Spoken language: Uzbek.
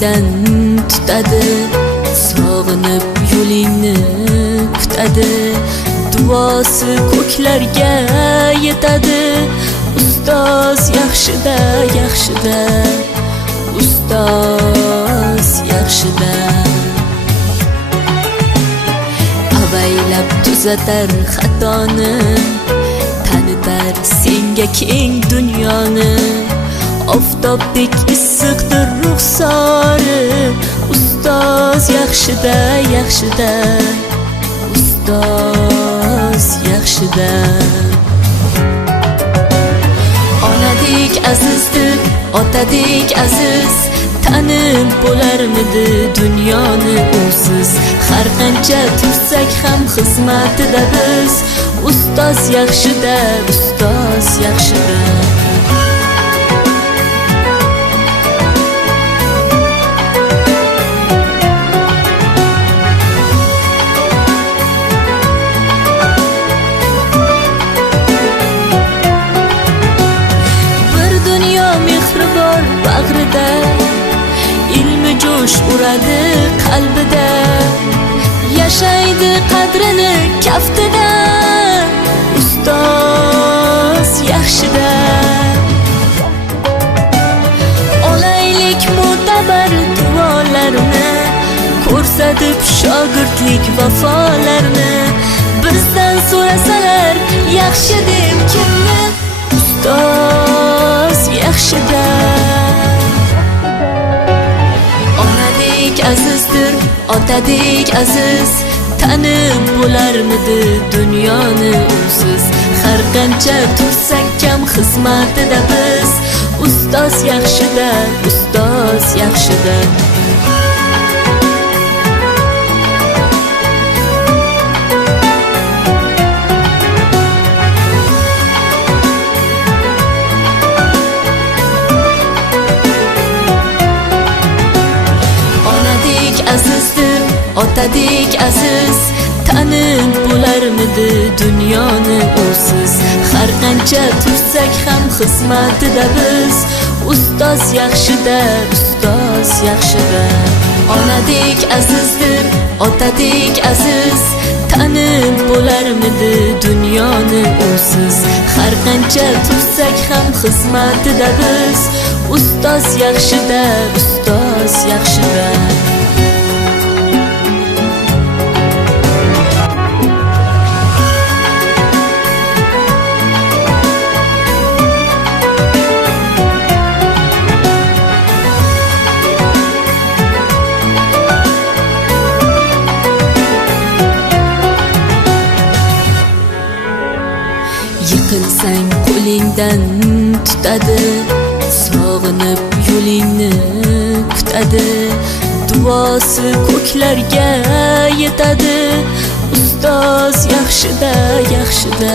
qo'lingdan tutadi, sog'inib yo'lingni kutadi, duosi ko'klarga yetadi. Ustoz yaxshida, yaxshida, ustoz yaxshida. Avaylab tuzatar xatoni, tanitar senga keng dunyoni. Oftobdek issiqdir ruxsori, ustoz yaxshida, yaxshida, ustoz yaxshida. Onadek azizdir, otadek aziz, tanib bo'larmidi dunyoni usiz. Har qancha tursak ham xizmatida biz, ustoz yaxshida, ustoz yaxshida. Bag'rida ilmi jo'sh uradi qalbida, yashaydi qadrini kaftida, ustoz yaxshida. Olaylik mo'tabar duolarni, ko'rsatib shogirdlik vafolarni. Bizdan so'rasalar yaxshi deb kimni, ustoz yaxshida. Azizdir, otadek aziz, tanib bo'larmidi dunyoni usiz. Har qancha tursak kam xizmatida biz, ustoz yaxshida, ustoz yaxshida. Azizdir, otadek aziz, tanib bo'larmidi dunyoni usiz. Har qancha tursak ham xizmatida biz, ustoz yaxshida, ustoz yaxshida. Onadek azizdir, otadek aziz, tanib bo'larmidi dunyoni usiz. Har qancha tursak ham xizmatida biz, ustoz yaxshida, ustoz yaxshida. Yiqilsang qo'lingdan tutadi, sog'inib yo'lingni kutadi, duosi ko'klarga yetadi. Ustoz yaxshida, yaxshida.